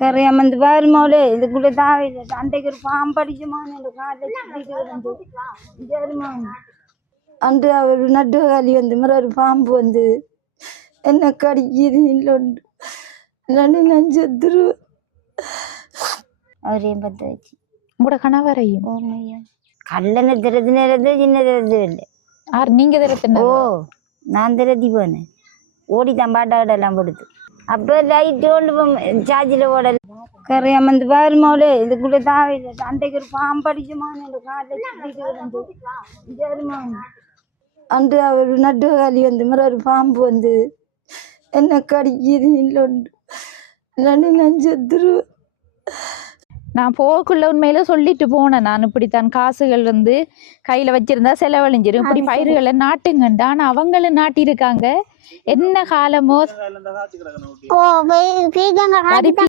கரையாம இந்த பாருமோலே இதுக்குள்ள தாவில அன்றைக்கு ஒரு பாம்பு அடிச்சுமான இந்த காலில் சுத்திட்டு கிடந்து அன்று அவர் நடுவகாலி வந்து மாதிரி ஒரு பாம்பு வந்து என்ன கடிக்குது இல்லைண்டு இல்லாண்டி நான் செத்துருவேன். அவரையும் பற்ற வச்சு உங்களோட கணவரையும் ஓமையா கல்லணை திறத்து நேரது சின்ன திறத்து இல்லை. நீங்க திறத்தின? ஓ நான் திறத்தி போனேன். ஓடித்தான் பாட்டாக்கிட்ட எல்லாம் கொடுத்து அப்போ லைட்டு கொண்டு சார்ஜில் ஓடல. கரையாம இந்த பாருமோலே இதுக்குள்ள தாவில அன்றைக்கு ஒரு பாம்பு அடிச்சுமான இந்த காலில் சுத்திட்டு கிடந்து அன்று அவர் நடுவகாலி வந்து மாதிரி ஒரு பாம்பு வந்து என்ன கடிக்குது இல்லைண்டு இல்லாண்டி நான் செத்துருவேன். நான் போக்குள்ள உண்மையில சொல்லிட்டு போனேன். நான் இப்படித்தான் காசுகள் வந்து கையில வச்சிருந்தா செலவழிஞ்சிரும், இப்படி பயிர்களை நாட்டுங்கண்டு. ஆனா அவங்களும் நாட்டியிருக்காங்க. என்ன காலமோ